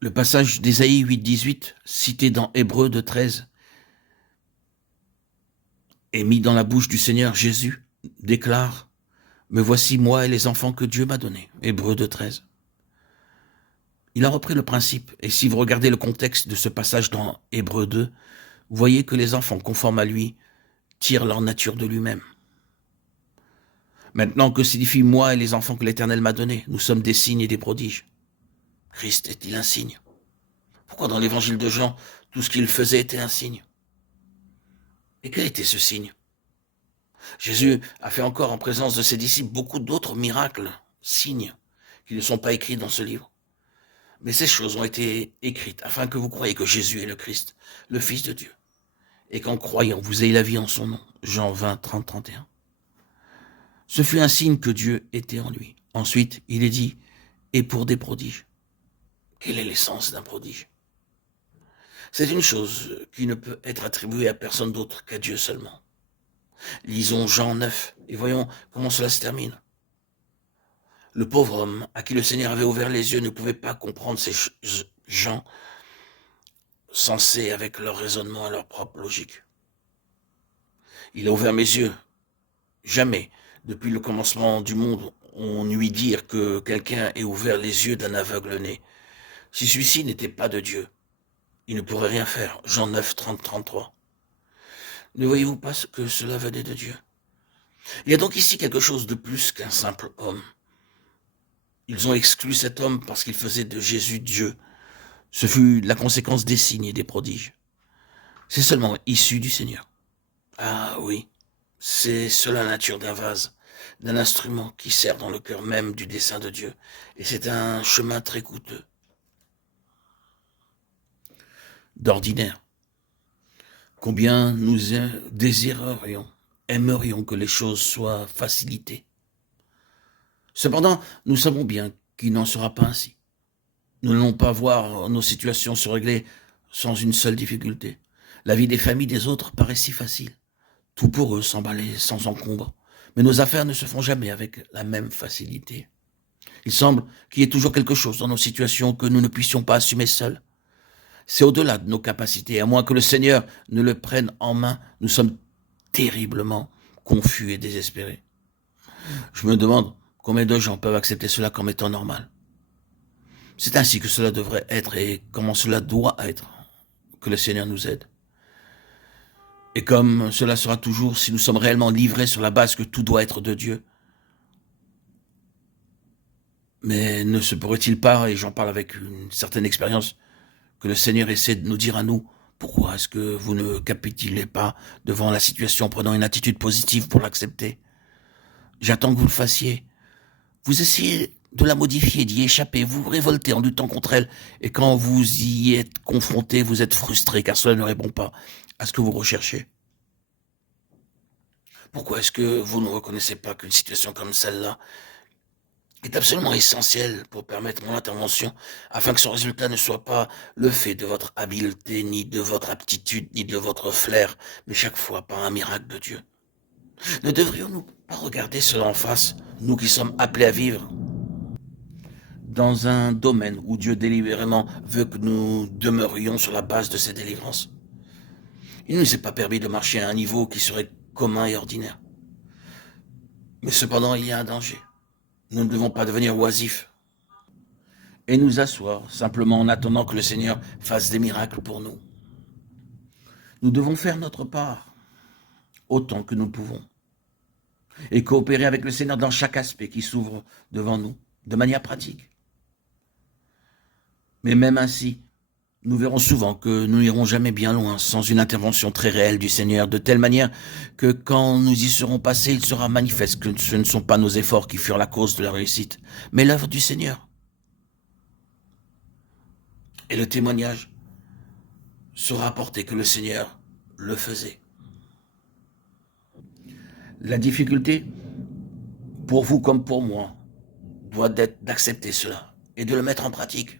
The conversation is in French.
Le passage d'Ésaïe 8,18, cité dans Hébreux 2,13, et mis dans la bouche du Seigneur Jésus, déclare « Me voici moi et les enfants que Dieu m'a donnés ». Hébreux 2,13. Il a repris le principe, et si vous regardez le contexte de ce passage dans Hébreux 2, vous voyez que les enfants conformes à lui tirent leur nature de lui-même. Maintenant, que signifie moi et les enfants que l'Éternel m'a donnés? Nous sommes des signes et des prodiges. Christ est-il un signe? Pourquoi dans l'évangile de Jean, tout ce qu'il faisait était un signe? Et quel était ce signe? Jésus a fait encore en présence de ses disciples beaucoup d'autres miracles, signes, qui ne sont pas écrits dans ce livre. Mais ces choses ont été écrites afin que vous croyiez que Jésus est le Christ, le Fils de Dieu, et qu'en croyant, vous ayez la vie en son nom. Jean 20, 30, 31. Ce fut un signe que Dieu était en lui. Ensuite, il est dit, et pour des prodiges. Quelle est l'essence d'un prodige? C'est une chose qui ne peut être attribuée à personne d'autre qu'à Dieu seulement. Lisons Jean 9 et voyons comment cela se termine. Le pauvre homme à qui le Seigneur avait ouvert les yeux ne pouvait pas comprendre ces gens sensés avec leur raisonnement et leur propre logique. Il a ouvert mes yeux. Jamais, depuis le commencement du monde, on lui dire que quelqu'un ait ouvert les yeux d'un aveugle-né. Si celui-ci n'était pas de Dieu, il ne pourrait rien faire. Jean 9, 30, 33. Ne voyez-vous pas que cela venait de Dieu? Il y a donc ici quelque chose de plus qu'un simple homme. Ils ont exclu cet homme parce qu'il faisait de Jésus Dieu. Ce fut la conséquence des signes et des prodiges. C'est seulement issu du Seigneur. Ah oui, c'est cela la nature d'un vase, d'un instrument qui sert dans le cœur même du dessein de Dieu. Et c'est un chemin très coûteux. D'ordinaire, combien nous désirerions, aimerions que les choses soient facilitées. Cependant, nous savons bien qu'il n'en sera pas ainsi. Nous n'allons pas voir nos situations se régler sans une seule difficulté. La vie des familles des autres paraît si facile. Tout pour eux s'emballer sans encombre. Mais nos affaires ne se font jamais avec la même facilité. Il semble qu'il y ait toujours quelque chose dans nos situations que nous ne puissions pas assumer seuls. C'est au-delà de nos capacités. À moins que le Seigneur ne le prenne en main, nous sommes terriblement confus et désespérés. Je me demande combien de gens peuvent accepter cela comme étant normal. C'est ainsi que cela devrait être et comment cela doit être, que le Seigneur nous aide. Et comme cela sera toujours si nous sommes réellement livrés sur la base que tout doit être de Dieu. Mais ne se pourrait-il pas, et j'en parle avec une certaine expérience, que le Seigneur essaie de nous dire à nous, pourquoi est-ce que vous ne capitulez pas devant la situation en prenant une attitude positive pour l'accepter? J'attends que vous le fassiez. Vous essayez de la modifier, d'y échapper, vous vous révoltez en luttant contre elle, et quand vous y êtes confronté, vous êtes frustré, car cela ne répond pas à ce que vous recherchez. Pourquoi est-ce que vous ne reconnaissez pas qu'une situation comme celle-là est absolument essentielle pour permettre mon intervention, afin que son résultat ne soit pas le fait de votre habileté, ni de votre aptitude, ni de votre flair, mais chaque fois par un miracle de Dieu? Ne devrions-nous pas regarder cela en face, nous qui sommes appelés à vivre dans un domaine où Dieu délibérément veut que nous demeurions sur la base de ses délivrances? Il ne nous est pas permis de marcher à un niveau qui serait commun et ordinaire. Mais cependant, il y a un danger. Nous ne devons pas devenir oisifs et nous asseoir simplement en attendant que le Seigneur fasse des miracles pour nous. Nous devons faire notre part autant que nous le pouvons et coopérer avec le Seigneur dans chaque aspect qui s'ouvre devant nous, de manière pratique. Mais même ainsi, nous verrons souvent que nous n'irons jamais bien loin sans une intervention très réelle du Seigneur, de telle manière que quand nous y serons passés, il sera manifeste que ce ne sont pas nos efforts qui furent la cause de la réussite, mais l'œuvre du Seigneur. Et le témoignage sera apporté que le Seigneur le faisait. La difficulté, pour vous comme pour moi, doit être d'accepter cela et de le mettre en pratique.